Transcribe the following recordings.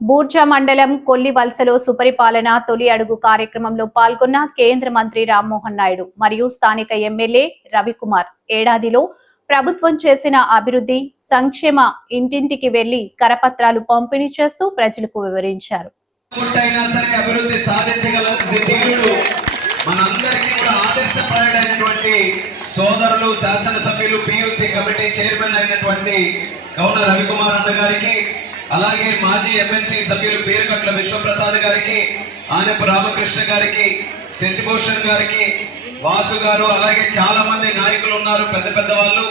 బూర్జా మండలం కొల్లి వలసలో సుపరిపాలన తొలి అడుగు కార్యక్రమంలో పాల్గొన్న కేంద్ర మంత్రి రామ్మోహన్ నాయుడు మరియు స్థానిక ఎమ్మెల్యే రవికుమార్. ఏడాదిలో ప్రభుత్వం చేసిన అభివృద్ధి సంక్షేమ ఇంటింటికి వెళ్ళి కరపత్రాలు పంపిణీ చేస్తూ ప్రజలకు వివరించారు. సోదరులు శాసనసభ్యులు పియూసీ కమిటీ చైర్మన్ అయినటువంటి గవర్నర్ రవికుమార్ అన్న గారికి అలాగే మాజీ ఎమ్మెల్సీ సభ్యులు పేరుకట్ల విశ్వప్రసాద్ గారికి ఆనపు రామకృష్ణ గారికి శశిభూషణ్ గారికి వాసు గారు అలాగే చాలా మంది నాయకులు ఉన్నారు పెద్ద పెద్ద వాళ్ళు.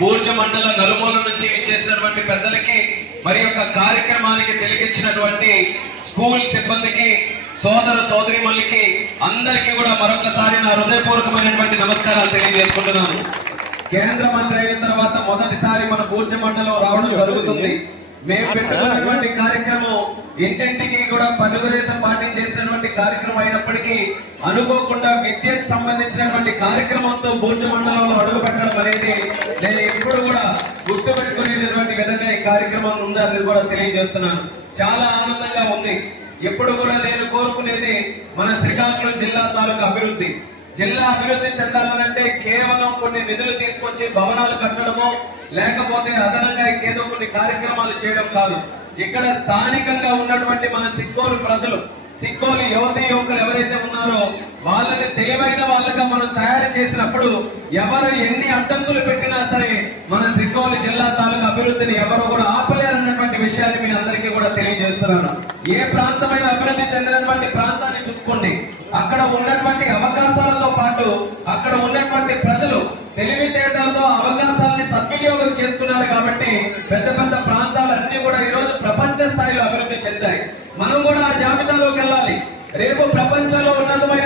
బూర్జ మండల నలుమూల నుంచి ఇచ్చేసినటువంటి పెద్దలకి మరి యొక్క కార్యక్రమానికి తెలిగించినటువంటి స్కూల్ సిబ్బందికి సోదర సోదరిమల్లికి అందరికీ కూడా మరొకసారి నా హృదయపూర్వకమైనటువంటి నమస్కారాలు తెలియజేసుకుంటున్నాను. కేంద్ర మంత్రి అయిన తర్వాత మొదటిసారి మన బూర్జ మండలం రావడం జరుగుతుంది. మేము పెట్టుకున్నటువంటి కార్యక్రమం ఇంటింటికి కూడా తెలుగుదేశం పార్టీ చేసినటువంటి కార్యక్రమం అయినప్పటికీ అనుకోకుండా విద్యకు సంబంధించినటువంటి కార్యక్రమంతో బూర్జ మండలంలో అడుగు పెట్టడం అనేది నేను ఎప్పుడు కూడా గుర్తు పెట్టుకునేటటువంటి విధంగా ఈ కార్యక్రమం ఉందని కూడా తెలియజేస్తున్నాను. చాలా ఆనందంగా ఉంది. ఎప్పుడు కూడా నేను కోరుకునేది మన శ్రీకాకుళం జిల్లా తాలూకు అభివృద్ధి. జిల్లా అభివృద్ధి చెందాలనంటే కేవలం కొన్ని నిధులు తీసుకొచ్చి భవనాలు కట్టడమో లేకపోతే అదనంగా ఏదో కొన్ని కార్యక్రమాలు చేయడం కాదు. ఇక్కడ స్థానికంగా ఉన్నటువంటి మన సిక్కోలు ప్రజలు సిక్కోలు యువతి యువకులు ఎవరైతే ఉన్నారో వాళ్ళని తెలివైన వాళ్ళగా మనం తయారు చేసినప్పుడు ఎవరు ఎన్ని అడ్డంకులు పెట్టినా సరే మన సిక్కోలు జిల్లా తాలూకు అభివృద్ధిని ఎవరు కూడా ఆపలేరన్నటువంటి విషయాన్ని మీ అందరికీ కూడా తెలియజేస్తున్నాను. ఏ ప్రాంతమైన అభివృద్ధి చెందినటువంటి ప్రాంతాన్ని చూసుకోండి అక్కడ ఉన్నటువంటి అవకాశాలతో పాటు అక్కడ ఉన్నటువంటి ప్రజలు తెలివితేటలతో అవకాశాలని సద్వినియోగం చేసుకున్నారు కాబట్టి పెద్ద పెద్ద ప్రాంతాలన్నీ కూడా ఈ రోజు ప్రపంచ స్థాయిలో అభివృద్ధి చెందాయి. మనం కూడా ఆ జాబితాలోకి వెళ్ళాలి. రేపు ప్రపంచంలో ఉన్నతమైన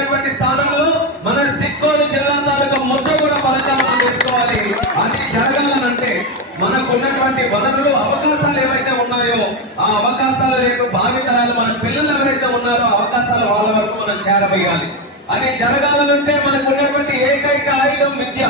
మనకున్నటువంటి వనరులు అవకాశాలు ఏవైతే ఉన్నాయో ఆ అవకాశాలు రేపు భావితరాలు మన పిల్లలు ఎవరైతే ఉన్నారో అవకాశాలు వాళ్ళ వరకు మనం చేరవేయాలి. అది జరగాలంటే మనకు ఉన్నటువంటి ఏకైక ఆయుధం విద్య.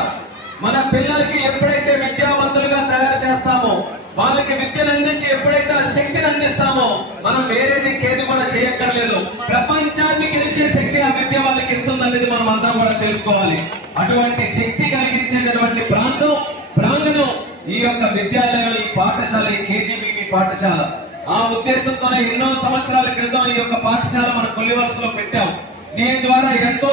మన పిల్లలకి ఎప్పుడైతే విద్యావంతులుగా తయారు చేస్తామో వాళ్ళకి విద్యను అందించి ఎప్పుడైతే ఆ శక్తిని అందిస్తామో మనం వేరేది కేది కూడా చేయక్కర్లేదు. ప్రపంచాన్ని గెలిచే శక్తి ఆ విద్య వాళ్ళకి ఇస్తుంది అనేది మనం అందరం కూడా తెలుసుకోవాలి. అటువంటి శక్తి కలిగించేటటువంటి ప్రాంతం ప్రాంగణం ఈ యొక్క విద్యాలయం ఈ పాఠశాల ఈ పాఠశాల. ఆ ఉద్దేశంతోనే ఎన్నో సంవత్సరాల క్రితం ఈ యొక్క పాఠశాల మన కొల్లివలసలో పెట్టాం. దీని ద్వారా ఎంతో